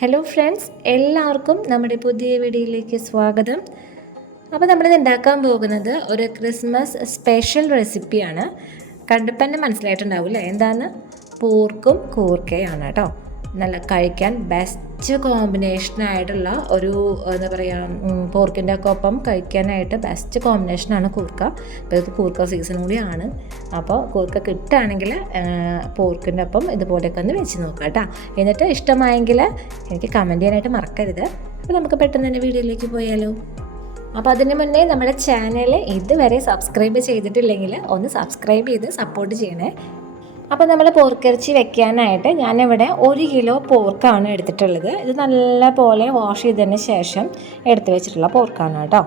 Hello friends, എല്ലാവർക്കും നമ്മുടെ പുതിയ വീഡിയോയിലേക്ക് സ്വാഗതം. അപ്പോൾ നമ്മളിത് ഉണ്ടാക്കാൻ പോകുന്നത് ഒരു ക്രിസ്മസ് സ്പെഷ്യൽ റെസിപ്പിയാണ്. കണ്ടപ്പോൾ തന്നെ മനസ്സിലായിട്ടുണ്ടാവില്ലേ എന്താണെന്ന്? പോർക്കും കൂർക്കയാണ് കേട്ടോ. നല്ല കഴിക്കാൻ ബെസ്റ്റ് കോമ്പിനേഷനായിട്ടുള്ള ഒരു എന്താ പറയുക, പോർക്കിൻ്റെ ഒക്കെ ഒപ്പം കഴിക്കാനായിട്ട് ബെസ്റ്റ് കോമ്പിനേഷനാണ് കൂർക്ക. അപ്പോൾ ഇത് കൂർക്ക സീസൺ കൂടിയാണ്. അപ്പോൾ കൂർക്ക കിട്ടുകയാണെങ്കിൽ പോർക്കിൻ്റെ ഒപ്പം ഇതുപോലെയൊക്കെ ഒന്ന് വെച്ച് നോക്കുക കേട്ടോ. എന്നിട്ട് ഇഷ്ടമായെങ്കിൽ എനിക്ക് കമൻറ്റ് ചെയ്യാനായിട്ട് മറക്കരുത്. അപ്പോൾ നമുക്ക് പെട്ടെന്ന് തന്നെ വീഡിയോയിലേക്ക് പോയാലോ. അപ്പോൾ അതിന് മുന്നേ നമ്മുടെ ചാനൽ ഇതുവരെ സബ്സ്ക്രൈബ് ചെയ്തിട്ടില്ലെങ്കിൽ ഒന്ന് സബ്സ്ക്രൈബ് ചെയ്ത് സപ്പോർട്ട് ചെയ്യണേ. അപ്പോൾ നമ്മൾ പോർക്കിറച്ചി വെക്കാനായിട്ട് ഞാനിവിടെ 1 കിലോ പോർക്കാണ് എടുത്തിട്ടുള്ളത്. ഇത് നല്ല പോലെ വാഷ് ചെയ്തതിന് ശേഷം എടുത്ത് വെച്ചിട്ടുള്ള പോർക്കാണ് കേട്ടോ.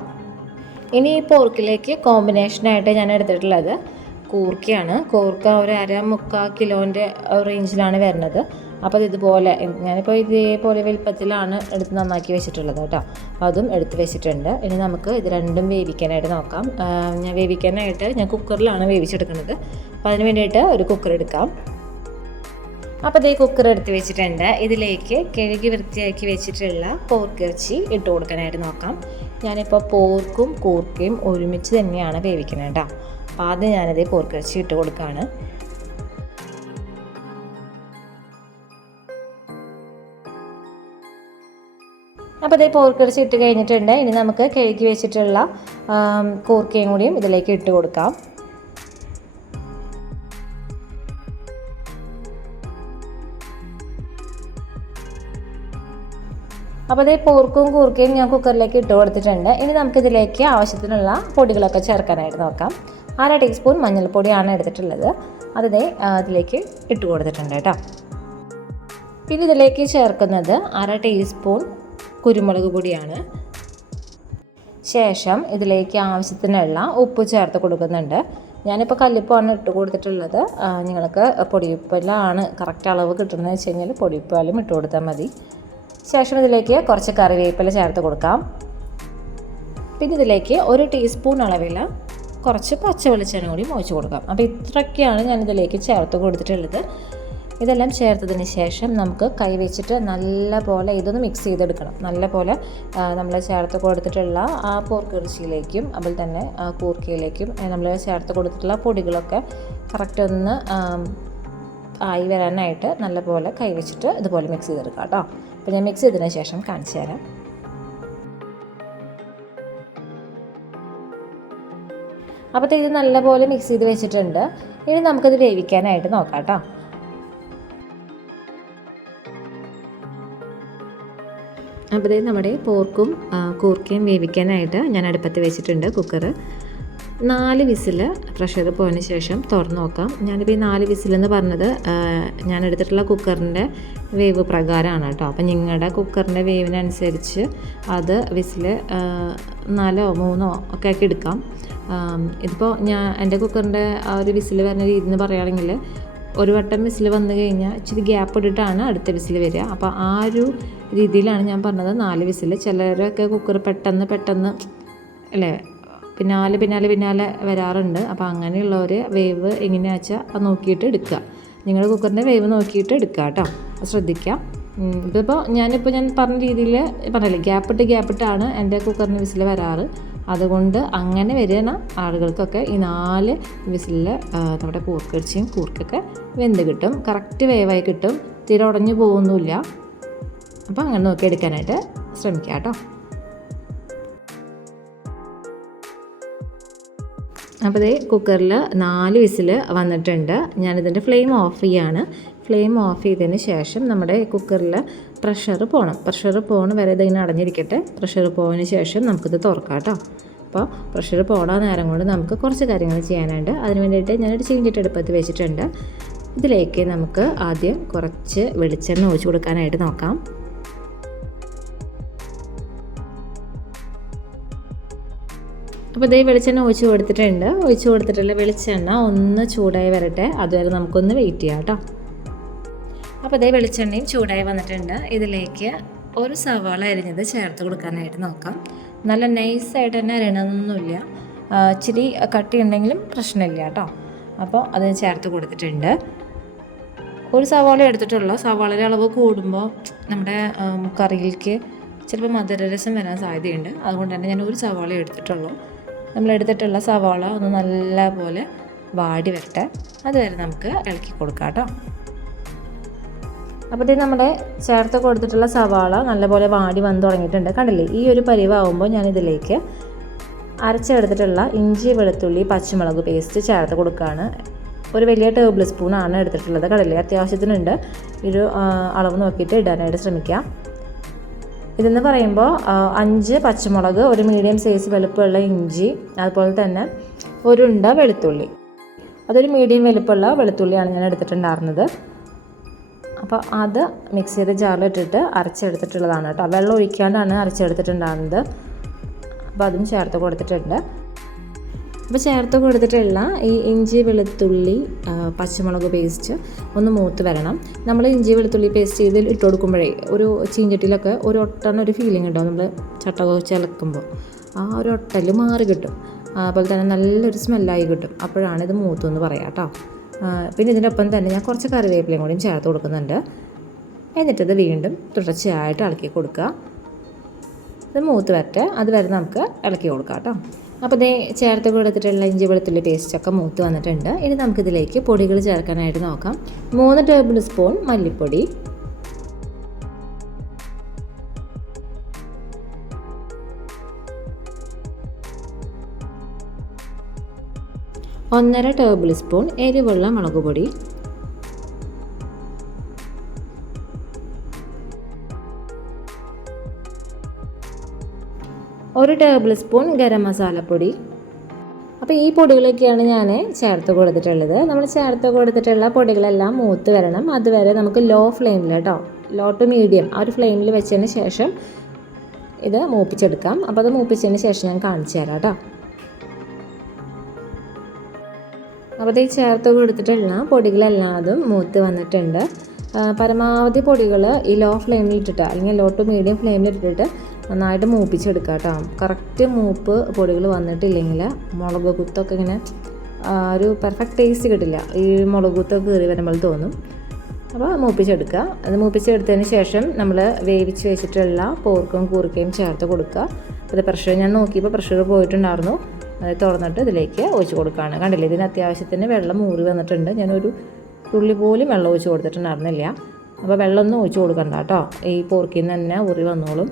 ഇനി ഈ പോർക്കിലേക്ക് കോമ്പിനേഷനായിട്ട് ഞാൻ എടുത്തിട്ടുള്ളത് കൂർക്കയാണ്. കൂർക്ക ഒരു 1/2-3 കിലോൻ്റെ റേഞ്ചിലാണ് വരുന്നത്. അപ്പോൾ ഇതുപോലെ ഞാനിപ്പോൾ ഇതേപോലെ വലുപ്പത്തിലാണ് എടുത്ത് നന്നാക്കി വെച്ചിട്ടുള്ളത് കേട്ടോ. അതും എടുത്ത് വെച്ചിട്ടുണ്ട്. ഇനി നമുക്ക് ഇത് രണ്ടും വേവിക്കാനായിട്ട് നോക്കാം. ഞാൻ കുക്കറിലാണ് വേവിച്ചെടുക്കുന്നത്. അപ്പോൾ അതിന് വേണ്ടിയിട്ട് ഒരു കുക്കർ എടുക്കാം. അപ്പോൾ ഇതേ കുക്കർ എടുത്ത് വെച്ചിട്ടുണ്ട്. ഇതിലേക്ക് കഴുകി വൃത്തിയാക്കി വെച്ചിട്ടുള്ള പോർക്കിറച്ചി ഇട്ട് കൊടുക്കാനായിട്ട് നോക്കാം. ഞാനിപ്പോൾ പോർക്കും കൂർക്കയും ഒരുമിച്ച് തന്നെയാണ് വേവിക്കുന്നത് കേട്ടോ. അപ്പോൾ ആദ്യം ഞാനതേ പോർക്കിറച്ചി ഇട്ട് കൊടുക്കുകയാണ്. അപ്പോൾ ഇതേ പോർക്കിറച്ചി ഇട്ട് കഴിഞ്ഞിട്ടുണ്ട്. ഇനി നമുക്ക് കഴുകി വെച്ചിട്ടുള്ള കൂർക്കയും കൂടിയും ഇതിലേക്ക് ഇട്ട് കൊടുക്കാം. അപ്പോൾ ഇതേ പോർക്കും കൂർക്കയും ഞാൻ കുക്കറിലേക്ക് ഇട്ട് കൊടുത്തിട്ടുണ്ട്. ഇനി നമുക്കിതിലേക്ക് ആവശ്യത്തിനുള്ള പൊടികളൊക്കെ ചേർക്കാനായിട്ട് നോക്കാം. 1/2 ടീസ്പൂൺ മഞ്ഞൾപ്പൊടിയാണ് എടുത്തിട്ടുള്ളത്. അതിനെ ഇതിലേക്ക് ഇട്ട് കൊടുത്തിട്ടുണ്ട് കേട്ടോ. പിന്നെ ഇതിലേക്ക് ചേർക്കുന്നത് 1/2 ടീസ്പൂൺ കുരുമുളക് പൊടിയാണ്. ശേഷം ഇതിലേക്ക് ആവശ്യത്തിനുള്ള ഉപ്പ് ചേർത്ത് കൊടുക്കുന്നുണ്ട്. ഞാനിപ്പോൾ കല്ലുപ്പാണ് ഇട്ട് കൊടുത്തിട്ടുള്ളത്. നിങ്ങൾക്ക് പൊടിയുപ്പെല്ലാം കറക്റ്റ് അളവ് കിട്ടുന്നതെന്ന് വെച്ച് കഴിഞ്ഞാൽ പൊടിയുപ്പാലും ഇട്ട് കൊടുത്താൽ മതി. ശേഷം ഇതിലേക്ക് കുറച്ച് കറിവേപ്പില ചേർത്ത് കൊടുക്കാം. പിന്നെ ഇതിലേക്ക് 1 ടീസ്പൂൺ അളവിൽ കുറച്ച് പച്ച വെളിച്ചെണ്ണ കൂടി ഒഴിച്ച് കൊടുക്കാം. അപ്പോൾ ഇത്രയൊക്കെയാണ് ഞാനിതിലേക്ക് ചേർത്ത് കൊടുത്തിട്ടുള്ളത്. ഇതെല്ലാം ചേർത്തതിന് ശേഷം നമുക്ക് കൈ വെച്ചിട്ട് നല്ല പോലെ ഇതൊന്ന് മിക്സ് ചെയ്തെടുക്കണം. നല്ല പോലെ നമ്മൾ ചേർത്ത് കൊടുത്തിട്ടുള്ള ആ പോർക്കിറച്ചിയിലേക്കും അതുപോലെ തന്നെ കൂർക്കയിലേക്കും നമ്മൾ ചേർത്ത് കൊടുത്തിട്ടുള്ള പൊടികളൊക്കെ കറക്റ്റ് ഒന്ന് ആയി വരാനായിട്ട് നല്ല പോലെ കൈ വെച്ചിട്ട് ഇതുപോലെ മിക്സ് ചെയ്തെടുക്കാം കേട്ടോ. അപ്പോൾ ഞാൻ മിക്സ് ചെയ്തതിന് ശേഷം കാണിച്ചു തരാം. അപ്പോൾ ഇത് നല്ലപോലെ മിക്സ് ചെയ്ത് വെച്ചിട്ടുണ്ട്. ഇനി നമുക്കത് വേവിക്കാനായിട്ട് നോക്കാം കേട്ടോ. അപ്പോൾ നമ്മുടെ പോർക്കും കൂർക്കയും വേവിക്കാനായിട്ട് ഞാൻ അടുപ്പത്ത് വെച്ചിട്ടുണ്ട് കുക്കർ. 4 വിസിൽ പ്രഷർ പോയതിന് ശേഷം തുറന്ന് നോക്കാം. ഞാനിപ്പോൾ ഈ 4 വിസിലെന്ന് പറഞ്ഞത് ഞാൻ എടുത്തിട്ടുള്ള കുക്കറിൻ്റെ വേവ് പ്രകാരമാണ് കേട്ടോ. അപ്പോൾ നിങ്ങളുടെ കുക്കറിൻ്റെ വേവിനനുസരിച്ച് അത് വിസിൽ 4 3 ഒക്കെ ആക്കി എടുക്കാം. ഇതിപ്പോൾ എൻ്റെ കുക്കറിൻ്റെ ആ ഒരു വിസിൽ വരുന്ന രീതി എന്ന് പറയുകയാണെങ്കിൽ ഒരു വട്ടം വിസിൽ വന്നു കഴിഞ്ഞാൽ ഇച്ചിരി ഗ്യാപ്പ് ഇട്ടിട്ടാണ് അടുത്ത വിസിൽ വരിക. അപ്പോൾ ആ ഒരു രീതിയിലാണ് ഞാൻ പറഞ്ഞത് 4 വിസിൽ. ചിലരൊക്കെ കുക്കർ പെട്ടെന്ന് അല്ലേ പിന്നാലെ വരാറുണ്ട്. അപ്പോൾ അങ്ങനെയുള്ളവർ വേവ് എങ്ങനെയാണെന്ന് വെച്ചാൽ അത് നോക്കിയിട്ട് എടുക്കുക. നിങ്ങളുടെ കുക്കറിൻ്റെ വേവ് നോക്കിയിട്ട് എടുക്കുക കേട്ടോ. ശ്രദ്ധിക്കാം. ഇതിപ്പോൾ ഞാൻ പറഞ്ഞ രീതിയിൽ പറഞ്ഞില്ലേ, ഗ്യാപ്പിട്ടാണ് എൻ്റെ കുക്കറിന് വിസിൽ വരാറ്. അതുകൊണ്ട് അങ്ങനെ വരുന്ന ആളുകൾക്കൊക്കെ ഈ 4 വിസിലിൽ നമ്മുടെ പോർക്കിറച്ചിയും കൂർക്കൊക്കെ വെന്ത് കിട്ടും. കറക്റ്റ് വേവായി കിട്ടും. തീരെ ഉടഞ്ഞു പോകുന്നില്ല. അപ്പോൾ അങ്ങനെ നോക്കി എടുക്കാനായിട്ട് ശ്രമിക്കാം കേട്ടോ. അപ്പോൾ ഇതേ കുക്കറിൽ 4 വിസിൽ വന്നിട്ടുണ്ട്. ഞാനിതിൻ്റെ ഫ്ലെയിം ഓഫ് ചെയ്യാണ്. ഫ്ലെയിം ഓഫ് ചെയ്തതിന് ശേഷം നമ്മുടെ കുക്കറിൽ പ്രഷർ പോകണം വരെ ഇതിങ്ങനെ അടഞ്ഞിരിക്കട്ടെ. പ്രഷർ പോയതിന് ശേഷം നമുക്കിത് തുറക്കാം കേട്ടോ. അപ്പോൾ പ്രഷർ പോടാൻ നേരം കൊണ്ട് നമുക്ക് കുറച്ച് കാര്യങ്ങൾ ചെയ്യാനുണ്ട്. അതിന് വേണ്ടിയിട്ട് ഞാനൊരു ചീഞ്ചട്ടി അടുപ്പത്ത് വെച്ചിട്ടുണ്ട്. ഇതിലേക്ക് നമുക്ക് ആദ്യം കുറച്ച് വെളിച്ചെണ്ണ ഒഴിച്ച് കൊടുക്കാനായിട്ട് നോക്കാം. അപ്പോൾ ഇതേ വെളിച്ചെണ്ണ ഒഴിച്ച് കൊടുത്തിട്ടുള്ള വെളിച്ചെണ്ണ ഒന്ന് ചൂടായി വരട്ടെ. അതുവരെ നമുക്കൊന്ന് വെയിറ്റ് ചെയ്യാം കേട്ടോ. അപ്പോൾ ഇതേ വെളിച്ചെണ്ണയും ചൂടായി വന്നിട്ടുണ്ട്. ഇതിലേക്ക് ഒരു സവാള അരിഞ്ഞത് ചേർത്ത് കൊടുക്കാനായിട്ട് നോക്കാം. നല്ല നൈസായിട്ട് തന്നെ അരിയണമെന്നൊന്നുമില്ല. ഇച്ചിരി കട്ടി ഉണ്ടെങ്കിലും പ്രശ്നമില്ല കേട്ടോ. അപ്പോൾ അത് ചേർത്ത് കൊടുത്തിട്ടുണ്ട്. ഒരു സവാള എടുത്തിട്ടുള്ള സവാളയുടെ അളവ് കൂടുമ്പോൾ നമ്മുടെ കറിയിലേക്ക് ചിലപ്പോൾ മധുരരസം വരാൻ സാധ്യതയുണ്ട്. അതുകൊണ്ട് തന്നെ ഞാൻ ഒരു സവാള എടുത്തിട്ടുള്ളൂ. നമ്മളെടുത്തിട്ടുള്ള സവാള ഒന്ന് നല്ലപോലെ വാടി വരട്ടെ. അതുവരെ നമുക്ക് ഇളക്കി കൊടുക്കാം കേട്ടോ. അപ്പോഴത്തേക്ക് നമ്മുടെ ചേർത്ത് കൊടുത്തിട്ടുള്ള സവാള നല്ലപോലെ വാടി വന്ന് തുടങ്ങിയിട്ടുണ്ട്. കണ്ടില്ലേ, ഈ ഒരു പരിവാകുമ്പോൾ ഞാനിതിലേക്ക് അരച്ചെടുത്തിട്ടുള്ള ഇഞ്ചി വെളുത്തുള്ളി പച്ചമുളക് പേസ്റ്റ് ചേർത്ത് കൊടുക്കുകയാണ്. ഒരു വലിയ ടേബിൾ സ്പൂണാണ് എടുത്തിട്ടുള്ളത്. കണ്ടില്ലേ, അത്യാവശ്യത്തിനുണ്ട്. ഒരു അളവ് നോക്കിയിട്ട് ഇടാനായിട്ട് ശ്രമിക്കാം. ഇതെന്ന് പറയുമ്പോൾ 5 പച്ചമുളക്, ഒരു മീഡിയം സൈസ് വലുപ്പമുള്ള ഇഞ്ചി, അതുപോലെ തന്നെ ഒരു ഉണ്ട വെളുത്തുള്ളി. അതൊരു മീഡിയം വലുപ്പമുള്ള വെളുത്തുള്ളിയാണ് ഞാൻ എടുത്തിട്ടുണ്ടായിരുന്നത്. അപ്പോൾ അത് മിക്സ് ചെയ്ത് ജാറിലിട്ടിട്ട് അരച്ചെടുത്തിട്ടുള്ളതാണ് കേട്ടോ. വെള്ളം ഒഴിക്കാണ്ടാണ് അരച്ചെടുത്തിട്ടുണ്ടാകുന്നത്. അപ്പോൾ അതും ചേർത്ത് കൊടുത്തിട്ടുണ്ട്. അപ്പോൾ ചേർത്ത് കൊടുത്തിട്ടുള്ള ഈ ഇഞ്ചി വെളുത്തുള്ളി പച്ചമുളക് പേസ്റ്റ് ഒന്ന് മൂത്ത് വരണം. നമ്മൾ ഇഞ്ചി വെളുത്തുള്ളി പേസ്റ്റ് ഇതിൽ ഇട്ട് കൊടുക്കുമ്പോഴേ ഒരു ചീഞ്ചട്ടിയിലൊക്കെ ഒരു ഒട്ടണ ഫീലിംഗ് ഉണ്ടാവും. നമ്മൾ ചട്ടക ചിലക്കുമ്പോൾ ആ ഒരു ഒട്ടൽ മാറി കിട്ടും. അതുപോലെ തന്നെ നല്ലൊരു സ്മെല്ലായി കിട്ടും. അപ്പോഴാണ് ഇത് മൂത്തെന്ന് പറയാം കേട്ടോ. പിന്നെ ഇതിൻ്റെ ഒപ്പം തന്നെ ഞാൻ കുറച്ച് കറിവേപ്പിലയും കൂടിയും ചേർത്ത് കൊടുക്കുന്നുണ്ട്. എന്നിട്ടത് വീണ്ടും തുടർച്ചയായിട്ട് ഇളക്കി കൊടുക്കുക. ഇത് മൂത്ത് വരട്ടെ, അതുവരെ നമുക്ക് ഇളക്കി കൊടുക്കാം കേട്ടോ. അപ്പോൾ ഇതേ ചേർത്ത് കൊടുത്തിട്ടുള്ള ഇഞ്ചി വെളുത്തുള്ളി പേസ്റ്റൊക്കെ മൂത്ത് വന്നിട്ടുണ്ട്. ഇനി നമുക്കിതിലേക്ക് പൊടികൾ ചേർക്കാനായിട്ട് നോക്കാം. 3 ടേബിൾ സ്പൂൺ മല്ലിപ്പൊടി, 1.5 ടേബിൾ സ്പൂൺ എരിവുള്ള മുളക് പൊടി, 1 ടേബിൾ സ്പൂൺ ഗരം മസാലപ്പൊടി. അപ്പോൾ ഈ പൊടികളൊക്കെയാണ് ഞാൻ ചേർത്ത് കൊടുത്തിട്ടുള്ളത്. നമ്മൾ ചേർത്ത് കൊടുത്തിട്ടുള്ള പൊടികളെല്ലാം മൂത്ത് വരണം. അതുവരെ നമുക്ക് ലോ ഫ്ലെയിമിൽ കേട്ടോ, ലോ ടു മീഡിയം ആ ഒരു ഫ്ലെയിമിൽ വെച്ചതിന് ശേഷം ഇത് മൂപ്പിച്ചെടുക്കാം. അപ്പോൾ അത് മൂപ്പിച്ചതിന് ശേഷം ഞാൻ കാണിച്ചു തരാം കേട്ടോ. അപ്പോൾ ഇത് ചേർത്ത് കൊടുത്തിട്ടുള്ള പൊടികളെല്ലാതും മൂത്ത് വന്നിട്ടുണ്ട്. പരമാവധി പൊടികൾ ഈ ലോ ഫ്ലെയിമിൽ ഇട്ടിട്ട് അല്ലെങ്കിൽ ലോ ടു മീഡിയം ഫ്ലെയിമിൽ ഇട്ടിട്ട് നന്നായിട്ട് മൂപ്പിച്ചെടുക്കുക കേട്ടോ. കറക്റ്റ് മൂപ്പ് പൊടികൾ വന്നിട്ടില്ലെങ്കിൽ മുളക് കുത്തൊക്കെ ഇങ്ങനെ ഒരു പെർഫെക്റ്റ് ടേസ്റ്റ് കിട്ടില്ല. ഈ മുളക് കുത്തൊക്കെ കയറി വരുമ്പോൾ തോന്നും. അപ്പോൾ മൂപ്പിച്ചെടുക്കുക. അത് മൂപ്പിച്ചെടുത്തതിന് ശേഷം നമ്മൾ വേവിച്ച് വെച്ചിട്ടുള്ള പോർക്കും കൂർക്കയും ചേർത്ത് കൊടുക്കുക. അത് പ്രഷർ ഞാൻ നോക്കിയപ്പോൾ പ്രഷർ പോയിട്ടുണ്ടായിരുന്നു. അത് തുറന്നിട്ട് ഇതിലേക്ക് ഒഴിച്ച് കൊടുക്കുകയാണ്. കണ്ടില്ലേ, ഇതിന് അത്യാവശ്യത്തിന് വെള്ളം ഊറി വന്നിട്ടുണ്ട്. ഞാനൊരു തുള്ളി പോലും വെള്ളം ഒഴിച്ച് കൊടുത്തിട്ടുണ്ടായിരുന്നില്ല. അപ്പോൾ വെള്ളമൊന്നും ഒഴിച്ച് കൊടുക്കണ്ട കേട്ടോ, ഈ പോർക്കിൽ നിന്ന് തന്നെ ഊറി വന്നോളും.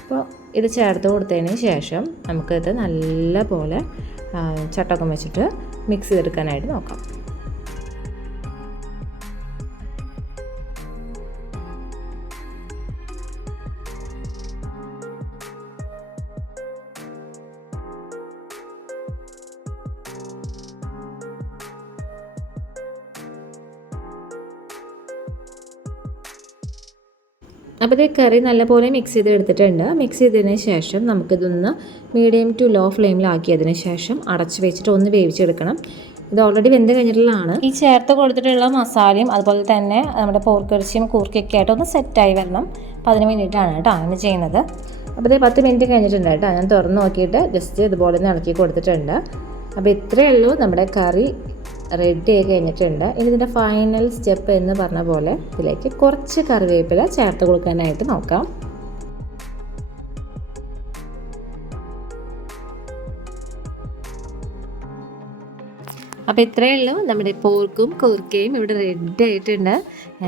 അപ്പോൾ ഇത് ചേർത്ത് കൊടുത്തതിന് ശേഷം നമുക്കിത് നല്ല പോലെ ചട്ടക്കം വെച്ചിട്ട് മിക്സ് ചെയ്തെടുക്കാനായിട്ട് നോക്കാം. അപ്പോൾ ഇത് കറി നല്ലപോലെ മിക്സ് ചെയ്ത് എടുത്തിട്ടുണ്ട്. മിക്സ് ചെയ്തതിന് ശേഷം നമുക്കിതൊന്ന് മീഡിയം ടു ലോ ഫ്ലെയിമിലാക്കിയതിന് ശേഷം അടച്ച് വെച്ചിട്ട് ഒന്ന് വേവിച്ചെടുക്കണം. ഇത് ഓൾറെഡി വെന്ത് കഴിഞ്ഞിട്ടുള്ളതാണ്. ഈ ചേർത്ത് കൊടുത്തിട്ടുള്ള മസാലയും അതുപോലെ തന്നെ നമ്മുടെ പോർക്കിറച്ചിയും കൂർക്കയൊക്കെ ആയിട്ട് ഒന്ന് സെറ്റായി വരണം. അപ്പോൾ അതിന് വേണ്ടിയിട്ടാണ് കേട്ടോ അങ്ങനെ ചെയ്യുന്നത്. അപ്പോൾ ഇത് 10 മിനിറ്റ് കഴിഞ്ഞിട്ടുണ്ട് കേട്ടോ. ഞാൻ തുറന്ന് നോക്കിയിട്ട് ജസ്റ്റ് ഇതുപോലെ ഒന്ന് ഇളക്കി കൊടുത്തിട്ടുണ്ട്. അപ്പോൾ ഇത്രയേ ഉള്ളൂ, നമ്മുടെ കറി റെഡി ആയി കഴിഞ്ഞിട്ടുണ്ട്. ഇനി ഇതിൻ്റെ ഫൈനൽ സ്റ്റെപ്പ് എന്ന് പറഞ്ഞ പോലെ ഇതിലേക്ക് കുറച്ച് കറിവേപ്പില ചേർത്ത് കൊടുക്കാനായിട്ട് നോക്കാം. അപ്പോൾ ഇത്രയേ ഉള്ളൂ, നമ്മുടെ പോർക്കും കൂർക്കയും ഇവിടെ റെഡി ആയിട്ടുണ്ട്.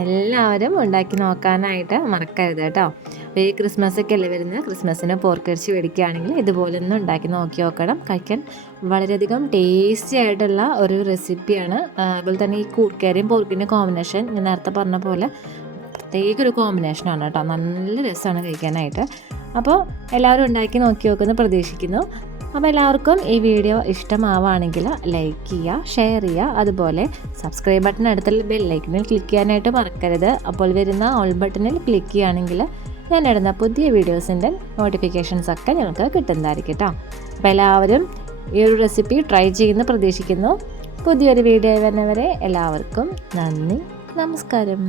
എല്ലാവരും ഉണ്ടാക്കി നോക്കാനായിട്ട് മറക്കരുത് കേട്ടോ. അപ്പോൾ ഈ ക്രിസ്മസൊക്കെ അല്ലേ വരുന്നത്, ക്രിസ്മസിന് പോർക്കിറച്ചി മേടിക്കുകയാണെങ്കിൽ ഇതുപോലെ ഒന്ന് ഉണ്ടാക്കി നോക്കി നോക്കണം. കഴിക്കാൻ വളരെയധികം ടേസ്റ്റി ആയിട്ടുള്ള ഒരു റെസിപ്പിയാണ്. അതുപോലെ തന്നെ ഈ കൂർക്കയുടെയും പോർക്കിൻ്റെ കോമ്പിനേഷൻ ഞാൻ നേരത്തെ പറഞ്ഞ പോലെ പ്രത്യേക ഒരു കോമ്പിനേഷനാണ് കേട്ടോ. നല്ല രസമാണ് കഴിക്കാനായിട്ട്. അപ്പോൾ എല്ലാവരും ഉണ്ടാക്കി നോക്കി നോക്കുമെന്ന് പ്രതീക്ഷിക്കുന്നു. അപ്പോൾ എല്ലാവർക്കും ഈ വീഡിയോ ഇഷ്ടമാവുകയാണെങ്കിൽ ലൈക്ക് ചെയ്യുക, ഷെയർ ചെയ്യുക, അതുപോലെ സബ്സ്ക്രൈബ് ബട്ടൺ അടുത്തുള്ള ബെല്ലൈക്കണിൽ ക്ലിക്ക് ചെയ്യാനായിട്ട് മറക്കരുത്. അപ്പോൾ വരുന്ന ഓൾ ബട്ടണിൽ ക്ലിക്ക് ചെയ്യുകയാണെങ്കിൽ ഞാൻ ഇടുന്ന പുതിയ വീഡിയോസിൻ്റെ നോട്ടിഫിക്കേഷൻസൊക്കെ ഞങ്ങൾക്ക് കിട്ടുന്നതായിരിക്കും കേട്ടോ. അപ്പോൾ എല്ലാവരും ഈ ഒരു റെസിപ്പി ട്രൈ ചെയ്യുമെന്ന് പ്രതീക്ഷിക്കുന്നു. പുതിയൊരു വീഡിയോ വരുന്നവരെ എല്ലാവർക്കും നന്ദി, നമസ്കാരം.